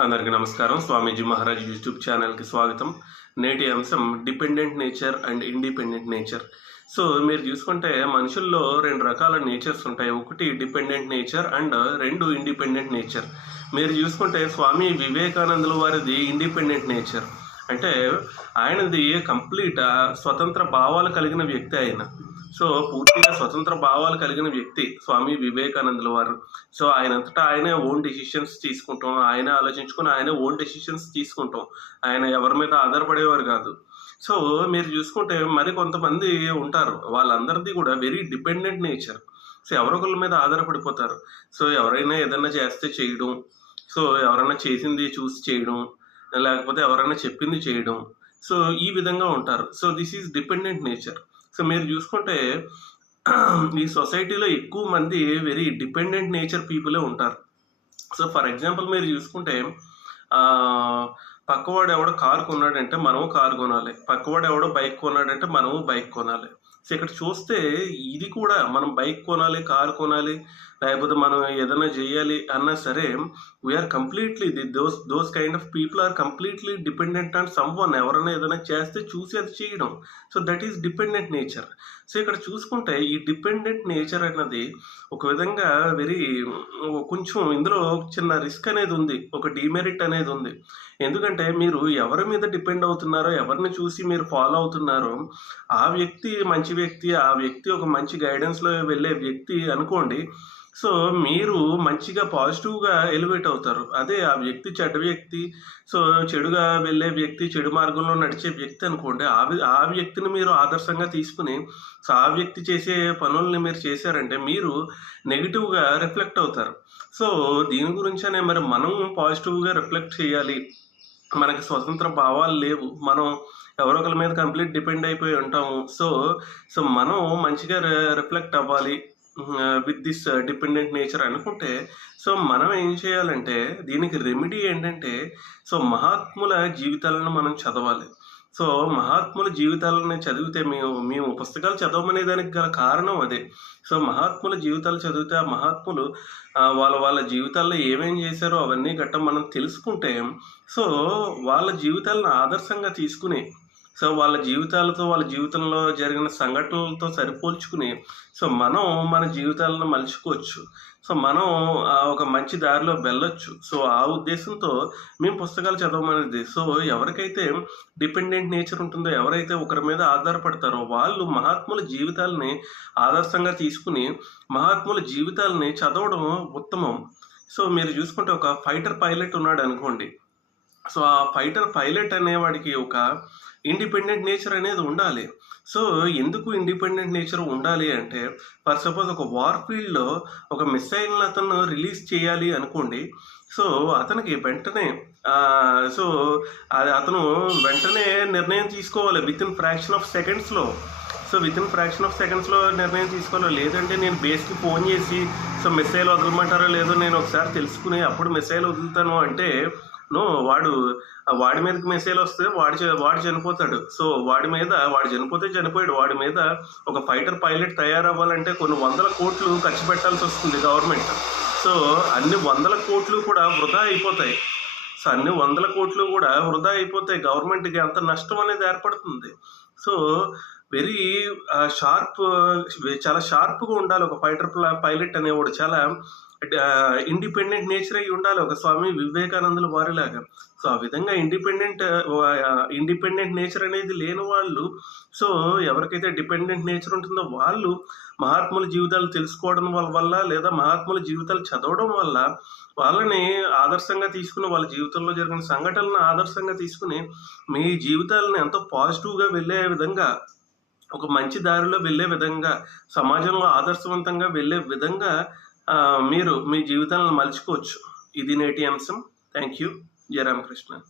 అందరికీ నమస్కారం. స్వామీజీ మహారాజ్ యూట్యూబ్ ఛానల్కి స్వాగతం. నేటి అంశం dependent nature and independent nature. So మీరు చూసుకుంటే మనుషుల్లో రెండు రకాల నేచర్స్ ఉంటాయి. ఒకటి డిపెండెంట్ నేచర్ అండ్ రెండు ఇండిపెండెంట్ నేచర్. మీరు చూసుకుంటే స్వామి వివేకానందుల వారిది ఇండిపెండెంట్ నేచర్. అంటే ఆయనది కంప్లీట్ స్వతంత్ర భావాలు కలిగిన వ్యక్తి ఆయన. సో పూర్తిగా స్వతంత్ర భావాలు కలిగిన వ్యక్తి స్వామి వివేకానందుల వారు. సో ఆయనంతటా ఆయనే ఓన్ డెసిషన్స్ తీసుకుంటాం. ఆయనే ఆలోచించుకుని ఆయనే ఓన్ డెసిషన్స్ తీసుకుంటాం. ఆయన ఎవరి మీద ఆధారపడేవారు కాదు. సో మీరు చూసుకుంటే మరి కొంతమంది ఉంటారు. వాళ్ళందరిది కూడా వెరీ డిపెండెంట్ నేచర్ సో ఎవరొకరి మీద ఆధారపడిపోతారు. సో ఎవరైనా ఏదైనా చేస్తే చేయడం. సో ఎవరైనా చేసింది చూసి చేయడం. లేకపోతే ఎవరైనా చెప్పింది చేయడం. సో ఈ విధంగా ఉంటారు. So this is dependent nature so మీరు చూసుకుంటే ఈ సొసైటీలో ఎక్కువ మంది వెరీ డిపెండెంట్ నేచర్ పీపులే ఉంటారు. సో ఫర్ ఎగ్జాంపుల్ మీరు చూసుకుంటే పక్కవాడు ఎవడో కారు కొన్నాడంటే మనము కారు కొనాలి. పక్కవాడు ఎవడో బైక్ కొన్నాడంటే మనము బైక్ కొనాలి. సో ఇక్కడ చూస్తే ఇది కూడా మనం బైక్ కొనాలి కారు కొనాలి లేకపోతే మనం ఏదైనా చేయాలి అన్నా సరే we're completely the those those kind of people are completely dependent on someone ఎవరైనా ఏదైనా చేస్తే చూసి అది చేయడం. So that is dependent nature so ఇక్కడ చూసుకుంటే ఈ డిపెండెంట్ నేచర్ అన్నది ఒక విధంగా వెరీ కొంచెం ఇందులో చిన్న రిస్క్ అనేది ఉంది. ఒక డిమెరిట్ అనేది ఉంది. ఎందుకంటే మీరు ఎవరి మీద డిపెండ్ అవుతున్నారో ఎవరిని చూసి మీరు ఫాలో అవుతున్నారో ఆ వ్యక్తి మంచి వ్యక్తి ఆ వ్యక్తి ఒక మంచి గైడెన్స్లో వెళ్ళే వ్యక్తి అనుకోండి సో మీరు మంచిగా పాజిటివ్గా ఎలివేట్ అవుతారు. అదే ఆ వ్యక్తి చెడ్డ వ్యక్తి సో చెడుగా వెళ్ళే వ్యక్తి చెడు మార్గంలో నడిచే వ్యక్తి అనుకోండి ఆ వి- ఆ వ్యక్తిని మీరు ఆదర్శంగా తీసుకుని సో ఆ వ్యక్తి చేసే పనుల్ని మీరు చేశారంటే మీరు నెగిటివ్గా రిఫ్లెక్ట్ అవుతారు. సో దీని గురించనే మరి మనం పాజిటివ్గా రిఫ్లెక్ట్ చేయాలి. మనకి స్వతంత్ర భావాలు లేవు. మనం ఎవరొకరి మీద కంప్లీట్ డిపెండ్ అయిపోయి ఉంటాము. సో సో మనం మంచిగా రిఫ్లెక్ట్ అవ్వాలి. విత్ దిస్ డిపెండెంట్ నేచర్ అనుకుంటే సో మనం ఏం చేయాలంటే దీనికి రెమెడీ ఏంటంటే సో మహాత్ముల జీవితాలను మనం చదవాలి. సో మహాత్ముల జీవితాలను చదివితే మేము మేము పుస్తకాలు చదవమనే దానికి గల కారణం అదే. సో మహాత్ముల జీవితాలు చదివితే ఆ మహాత్ములు వాళ్ళ వాళ్ళ జీవితాల్లో ఏమేం చేశారో అవన్నీ గట్ట మనం తెలుసుకుంటే సో వాళ్ళ జీవితాలను ఆదర్శంగా తీసుకుని సో వాళ్ళ జీవితాలతో వాళ్ళ జీవితంలో జరిగిన సంఘటనలతో సరిపోల్చుకుని సో మనం మన జీవితాలను మలుచుకోవచ్చు. సో మనం ఒక మంచి దారిలో వెళ్ళొచ్చు. సో ఆ ఉద్దేశంతో మేము పుస్తకాలు చదవమనేది. సో ఎవరికైతే డిపెండెంట్ నేచర్ ఉంటుందో ఎవరైతే ఒకరి మీద ఆధారపడతారో వాళ్ళు మహాత్ముల జీవితాలని ఆదర్శంగా తీసుకుని మహాత్ముల జీవితాలని చదవడం ఉత్తమం. సో మీరు చూసుకుంటే ఒక ఫైటర్ పైలట్ ఉన్నాడు అనుకోండి సో ఆ ఫైటర్ పైలట్ అనేవాడికి ఒక ఇండిపెండెంట్ నేచర్ అనేది ఉండాలి. సో ఎందుకు ఇండిపెండెంట్ నేచర్ ఉండాలి అంటే ఫర్ సపోజ్ ఒక వార్ ఫీల్డ్లో ఒక మిసైల్ని అతను రిలీజ్ చేయాలి అనుకోండి సో అతనికి వెంటనే సో అది అతను వెంటనే నిర్ణయం తీసుకోవాలి విత్ ఇన్ ఫ్రాక్షన్ ఆఫ్ సెకండ్స్లో so with in fraction of సెకండ్స్లో నిర్ణయం తీసుకోవాలి? లేదంటే నేను బేస్కి ఫోన్ చేసి సో మిస్సైల్ వదలమంటారో లేదో నేను ఒకసారి తెలుసుకుని అప్పుడు మిస్సైల్ వదులుతాను అంటే నో వాడు వాడి మీదకి మెసేజ్ వస్తే వాడి వాడు చనిపోతాడు. సో వాడి మీద వాడు చనిపోతే చనిపోయాడు. వాడి మీద ఒక ఫైటర్ పైలట్ తయారవ్వాలంటే కొన్ని వందల కోట్లు ఖర్చు పెట్టాల్సి వస్తుంది గవర్నమెంట్ సో అన్ని వందల కోట్లు కూడా వృధా అయిపోతాయి. సో అన్ని వందల కోట్లు కూడా వృధా అయిపోతాయి. గవర్నమెంట్కి అంత నష్టం అనేది ఏర్పడుతుంది. సో వెరీ షార్ప్ చాలా షార్ప్గా ఉండాలి ఒక ఫైటర్ పైలట్ అనేవాడు. చాలా ఇండిపెండెంట్ నేచర్ అయి ఉండాలి. ఒక స్వామి వివేకానందుల వారిలాగా. సో ఆ విధంగా ఇండిపెండెంట్ ఇండిపెండెంట్ నేచర్ అనేది లేని వాళ్ళు సో ఎవరికైతే డిపెండెంట్ నేచర్ ఉంటుందో వాళ్ళు మహాత్ముల జీవితాలు తెలుసుకోవడం వల్ల వల్ల లేదా మహాత్ముల జీవితాలు చదవడం వల్ల వాళ్ళని ఆదర్శంగా తీసుకుని వాళ్ళ జీవితంలో జరిగిన సంఘటనలను ఆదర్శంగా తీసుకుని మీ జీవితాలను ఎంతో పాజిటివ్గా వెళ్ళే విధంగా ఒక మంచి దారిలో వెళ్ళే విధంగా సమాజంలో ఆదర్శవంతంగా వెళ్ళే విధంగా మీరు మీ జీవితాలను మలుచుకోవచ్చు. ఇది నేటి అంశం. Thank you Jaya Ramakrishna